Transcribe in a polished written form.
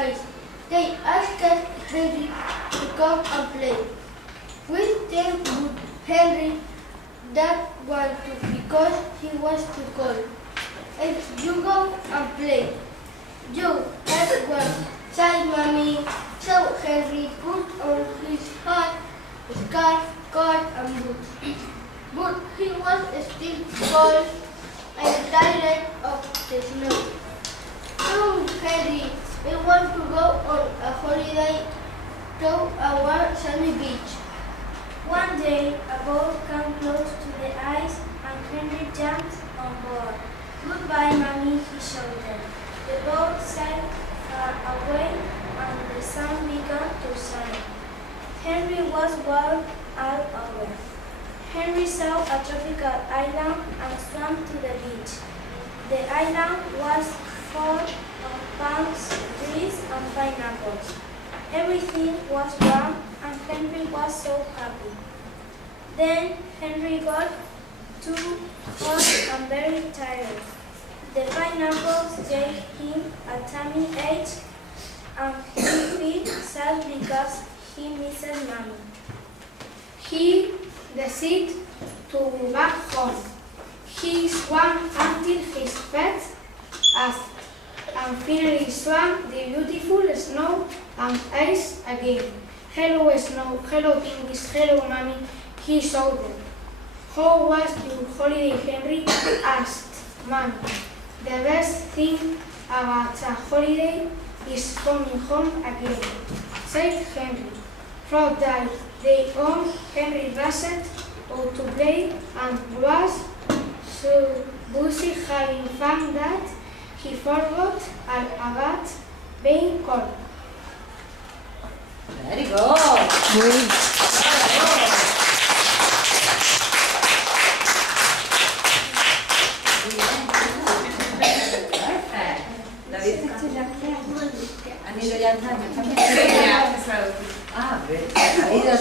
ice. They asked Henry to come and play with them, but Henry didn't want to because he was too cold. If you go and play, you that's what said Mommy. So Henry put on his hat, scarf, coat, and boots. But he was still cold and tired of the snow. So Henry, I want to go on a holiday to our sunny beach. One day, a boat came close to the ice and Henry jumped on board. Goodbye, Mommy, he shouted. The boat sailed far away and the sun began to shine. Henry was warm all over. Henry saw a tropical island and swam to the beach. The island was full of palms, trees, and pineapples. Everything was warm and Henry was so happy. Then Henry got too hot and very tired. The pineapples gave him a tummy ache and he felt sad because he missed Mommy. He decided to go back home. He swam until his feet ached and finally swam the beautiful snow and ice again. Hello snow, hello pinkies, hello mommy, he shouted. How was your holiday, Henry? Asked Mommy. The best thing about a holiday is coming home again, said Henry. From that day on, Henry rushed out to play and was so busy having fun that he forgot all about being cold. Very good. Perfect. David, ¿han ido ya? Ah, ha ido